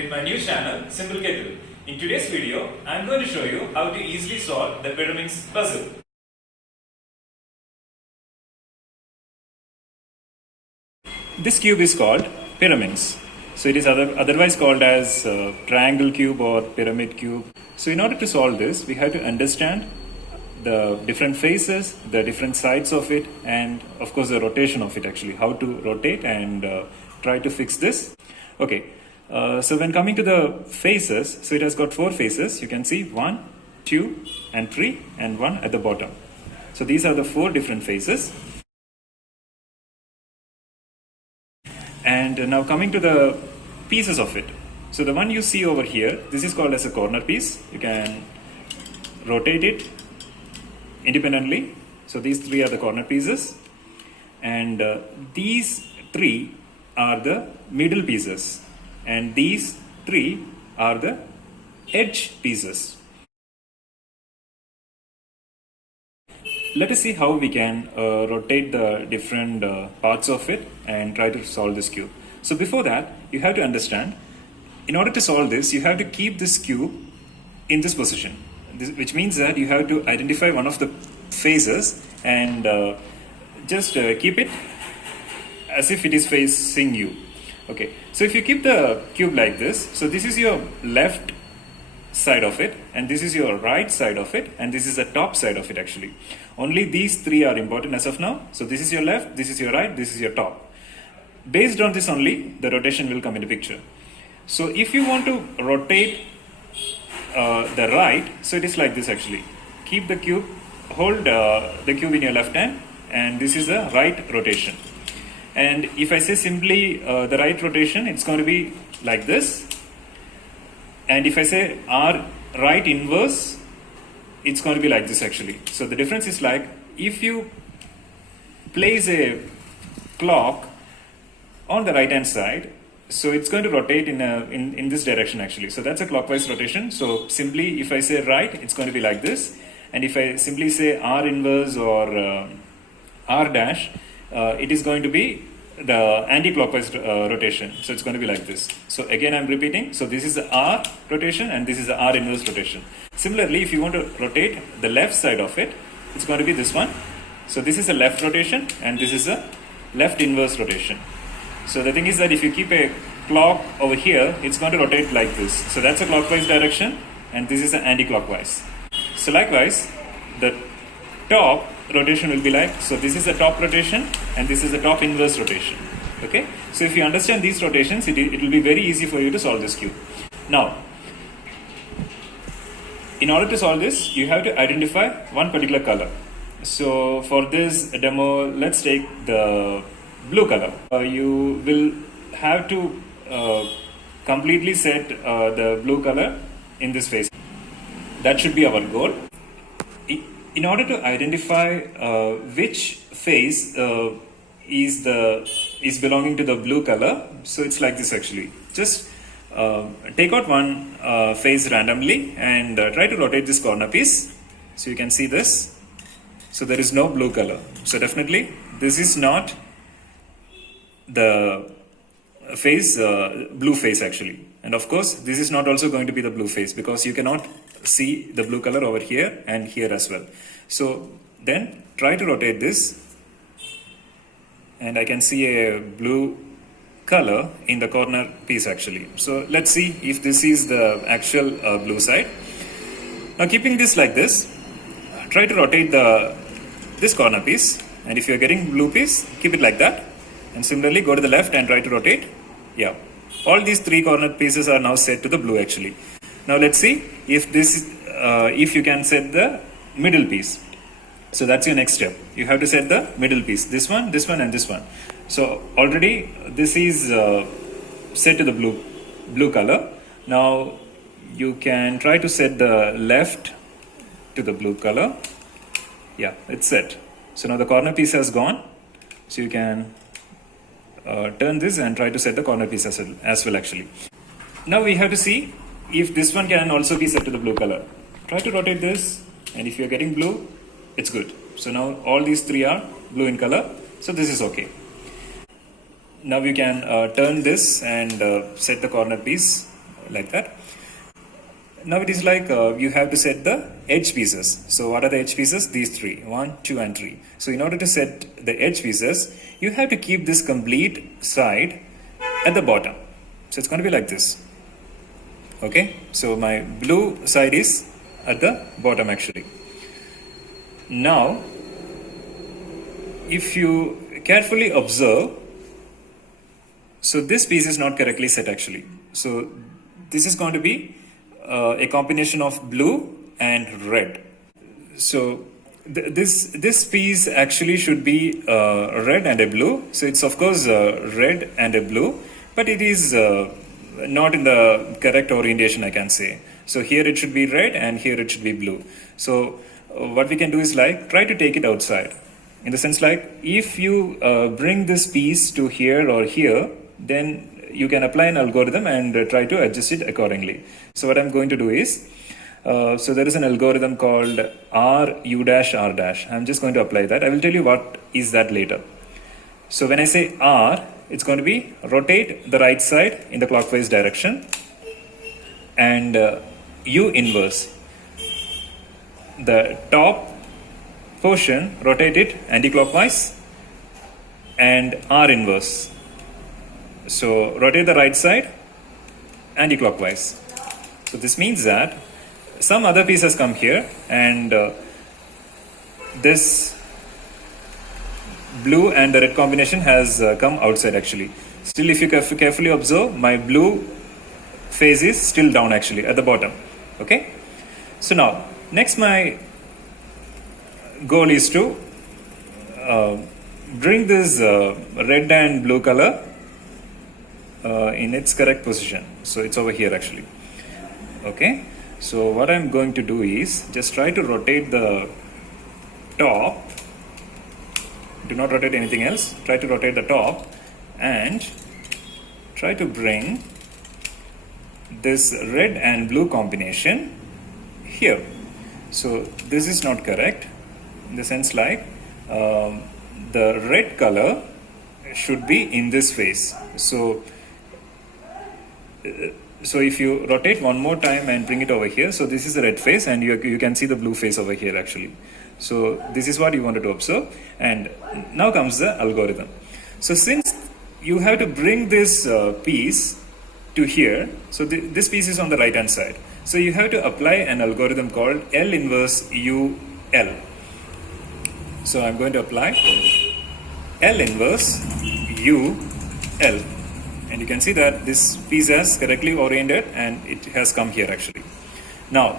with my new channel Simple Kettle. In today's video, I am going to show you how to easily solve the Pyraminx puzzle. This cube is called Pyraminx. So it is otherwise called as triangle cube or pyramid cube. So in order to solve this, we have to understand the different faces, the different sides of it, and of course the rotation of it actually, how to rotate and try to fix this. Okay, so when coming to the faces, so it has got 4 faces. You can see 1, 2 and 3 and 1 at the bottom. So these are the 4 different faces. And now coming to the pieces of it. So the one you see over here, this is called as a corner piece. You can rotate it independently. So these 3 are the corner pieces, and these 3 are the middle pieces, and these 3 are the edge pieces. Let us see how we can rotate the different parts of it and try to solve this cube. So before that, you have to understand, in order to solve this, you have to keep this cube in this position, which means that you have to identify one of the faces and just keep it as if it is facing you. Okay, so if you keep the cube like this, so this is your left side of it, and this is your right side of it, and this is the top side of it actually. Only these 3 are important as of now. So this is your left, this is your right, this is your top. Based on this only, the rotation will come into picture. So if you want to rotate the right, so it is like this actually. Keep the cube, hold the cube in your left hand, and this is the right rotation. And if I say simply the right rotation, it's going to be like this. And if I say R right inverse, it's going to be like this actually. So the difference is like, if you place a clock on the right hand side, so it's going to rotate in this direction actually. So that's a clockwise rotation. So simply if I say right, it's going to be like this. And if I simply say R inverse or R dash, it is going to be the anti-clockwise rotation. So it's going to be like this. So again I'm repeating. So this is the R rotation and this is the R inverse rotation. Similarly, if you want to rotate the left side of it, it's going to be this one. So this is a left rotation and this is a left inverse rotation. So the thing is that if you keep a clock over here, it's going to rotate like this. So that's a clockwise direction and this is the anti-clockwise. So likewise, the top rotation will be like, so this is the top rotation and this is the top inverse rotation. Okay, so if you understand these rotations, it will be very easy for you to solve this cube. Now, in order to solve this, you have to identify one particular color. So for this demo, let's take the blue color. You will have to completely set the blue color in this face. That should be our goal. In order to identify which face is belonging to the blue color, so it's like this actually. Just take out one face randomly and try to rotate this corner piece. So you can see this. So there is no blue color. So definitely this is not the face, blue face actually. And of course, this is not also going to be the blue face because you cannot see the blue color over here and here as well. So then try to rotate this and I can see a blue color in the corner piece actually. So let's see if this is the actual blue side. Now keeping this like this, try to rotate this corner piece, and if you're getting blue piece, keep it like that. And similarly go to the left and try to rotate. Yeah, all these 3 corner pieces are now set to the blue actually. Now let's see if if you can set the middle piece. So that's your next step. You have to set the middle piece. This one and this one. So already this is set to the blue color. Now you can try to set the left to the blue color. Yeah, it's set. So now the corner piece has gone. So you can turn this and try to set the corner piece as well actually. Now we have to see if this one can also be set to the blue color. Try to rotate this, and if you're getting blue, it's good. So now all these 3 are blue in color. So this is okay. Now you can turn this and set the corner piece like that. Now it is like you have to set the edge pieces. So what are the edge pieces? These three, 1, 2 and 3. So in order to set the edge pieces, you have to keep this complete side at the bottom. So it's going to be like this. Okay, so my blue side is at the bottom actually. Now if you carefully observe, so this piece is not correctly set actually. So this is going to be a combination of blue and red. So this piece actually should be red and a blue. So it's of course red and a blue, but it is not in the correct orientation, I can say. So here it should be red and here it should be blue. So what we can do is like try to take it outside. In the sense like if you bring this piece to here or here, then you can apply an algorithm and try to adjust it accordingly. So what I'm going to do is, so there is an algorithm called RU'R'. I'm just going to apply that. I will tell you what is that later. So when I say R, it's going to be rotate the right side in the clockwise direction, and U inverse, the top portion, rotate it anti-clockwise, and R inverse. So rotate the right side anti-clockwise. So this means that some other piece has come here, and this blue and the red combination has come outside actually. Still, if you carefully observe, my blue face is still down actually at the bottom. Okay, so now next my goal is to bring this red and blue color in its correct position. So it's over here actually. Okay, so what I'm going to do is just try to rotate the top. Do not rotate anything else. Try to rotate the top and try to bring this red and blue combination here. So this is not correct, in the sense like the red color should be in this face. So if you rotate one more time and bring it over here, so this is the red face and you can see the blue face over here actually. So this is what you wanted to observe, and now comes the algorithm. So since you have to bring this piece to here, so this piece is on the right hand side, so you have to apply an algorithm called L inverse UL. So I'm going to apply L inverse UL, and you can see that this piece has correctly oriented and it has come here actually. Now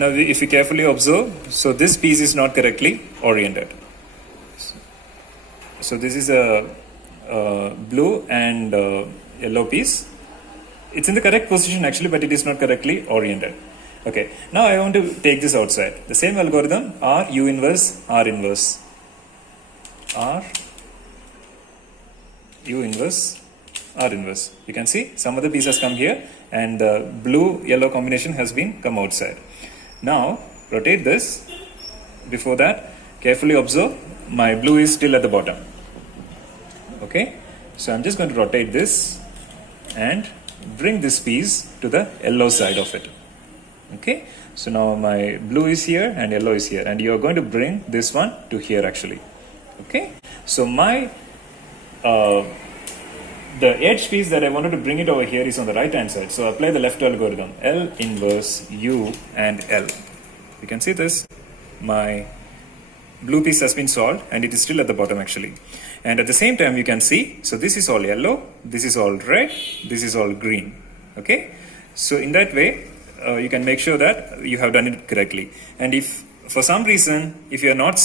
if you carefully observe, so this piece is not correctly oriented. So this is a blue and yellow piece. It's in the correct position actually, but it is not correctly oriented. Okay, now I want to take this outside. The same algorithm, R, U inverse, R inverse. R, U inverse, R inverse. You can see some of the pieces come here and the blue yellow combination has been come outside. Now rotate this. Before that, carefully observe, my blue is still at the bottom. Okay, so I'm just going to rotate this and bring this piece to the yellow side of it. Okay, so now my blue is here and yellow is here, and you're going to bring this one to here actually. Okay, so my the edge piece that I wanted to bring it over here is on the right hand side. So apply the left algorithm, L inverse U and L. You can see this, my blue piece has been solved and it is still at the bottom actually. And at the same time you can see, so this is all yellow, this is all red, this is all green. Okay, so in that way you can make sure that you have done it correctly. And if for some reason, if you are not,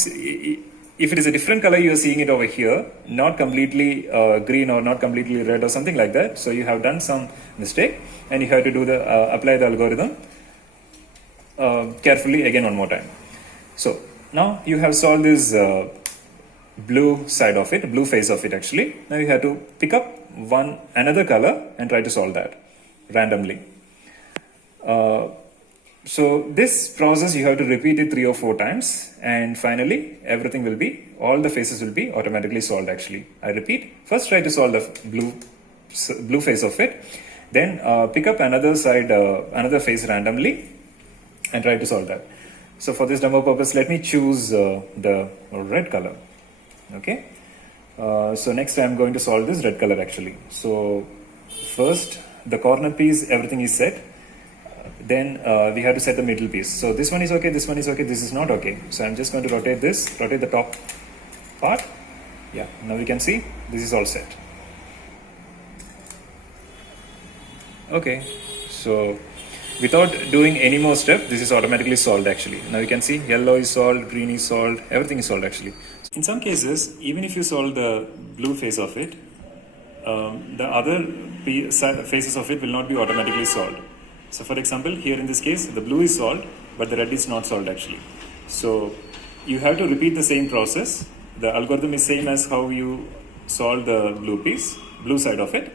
if it is a different color, you are seeing it over here, not completely green or not completely red or something like that, so you have done some mistake and you have to do the apply the algorithm carefully again one more time. So now you have solved this blue side of it, blue face of it actually. Now you have to pick up another color and try to solve that randomly. So this process you have to repeat it 3 or 4 times, and finally everything will be, all the faces will be automatically solved actually. I repeat, first try to solve the blue blue face of it. Then pick up another side, another face randomly, and try to solve that. So for this demo purpose, let me choose the red color. Okay. So next I'm going to solve this red color actually. So first the corner piece, everything is set. Then we have to set the middle piece. So this one is okay, this one is okay, this is not okay. So I'm just going to rotate this, rotate the top part. Yeah, now we can see this is all set. Okay, so without doing any more step, this is automatically solved actually. Now you can see yellow is solved, green is solved, everything is solved actually. In some cases, even if you solve the blue face of it, the other faces of it will not be automatically solved. So for example, here in this case, the blue is solved, but the red is not solved actually. So you have to repeat the same process. The algorithm is same as how you solve the blue side of it.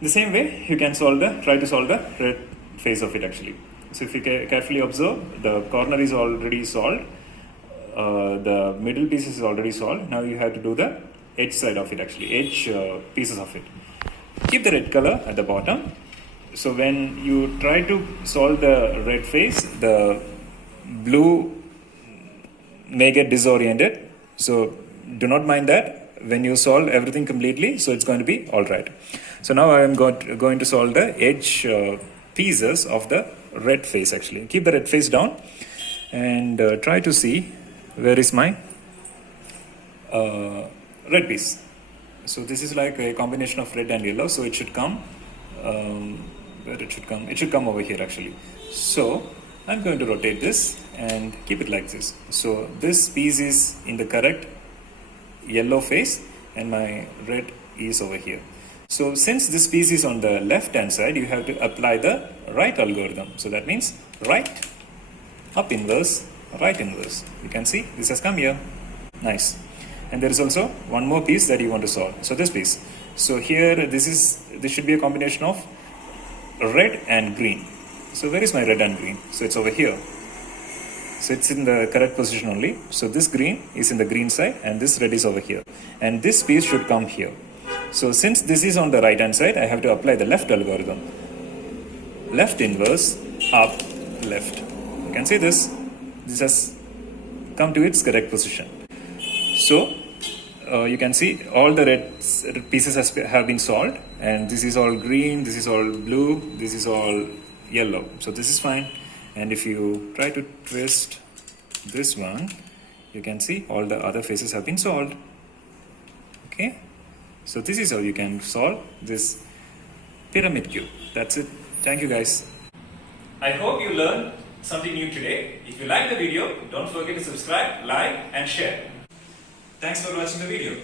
The same way you can try to solve the red face of it actually. So if you carefully observe, the corner is already solved, the middle piece is already solved. Now you have to do the edge side of it actually, edge pieces of it. Keep the red color at the bottom. So when you try to solve the red face, the blue may get disoriented. So do not mind that. When you solve everything completely, so it's going to be all right. So now I am going to solve the edge pieces of the red face actually. Keep the red face down and try to see where is my red piece. So this is like a combination of red and yellow. So it should come, where it should come? It should come over here actually. So I'm going to rotate this and keep it like this. So this piece is in the correct yellow face and my red is over here. So since this piece is on the left hand side, you have to apply the right algorithm. So that means right, up inverse, right inverse. You can see this has come here. Nice. And there is also one more piece that you want to solve. So this piece. So here this should be a combination of red and green. So where is my red and green? So it's over here. So it's in the correct position only. So this green is in the green side and this red is over here. And this piece should come here. So since this is on the right hand side, I have to apply the left algorithm. Left inverse, up, left. You can see this. This has come to its correct position. So you can see all the red pieces have been solved, and this is all green, this is all blue, this is all yellow. So this is fine. And if you try to twist this one, you can see all the other faces have been solved. Okay. So this is how you can solve this pyramid cube. That's it. Thank you guys. I hope you learned something new today. If you like the video, don't forget to subscribe, like and share. Thanks for watching the video.